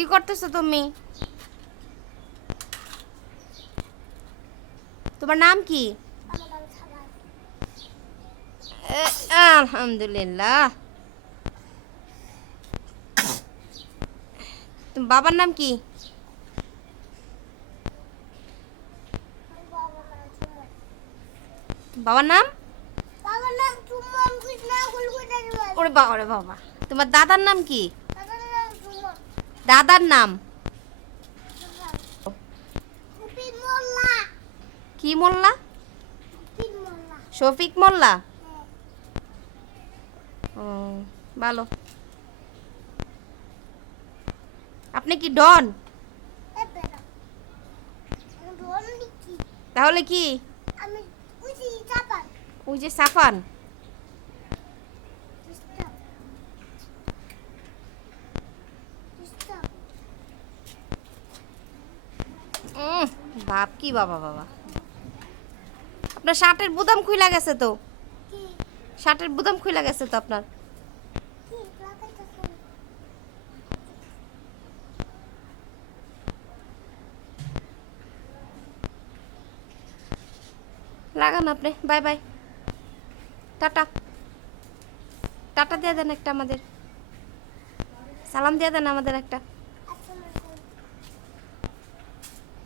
কি করতেছো তুমি? তোমার নাম কি? আলহামদুলিল্লাহ। তোমার বাবার নাম কি? বাবার নাম? ওরে বাবা, ওরে বাবা। তোমার দাদার নাম কি? দাদার নাম কি মোল্লা? শফিক মোল্লা। ও, ভালো। আপনি কি ডন? তাহলে কি? ওই যে সাফান। বাপ কি বাবা বাবা। আপনার শার্টের বুতাম খুইলা গেছে তো। শার্টের বুতাম খুইলা গেছে তো আপনার। লাগান আপনি। Bye bye. টাটা। টাটা দিয়ে দেন একটা আমাদের। সালাম দিয়ে দেন আমাদের একটা।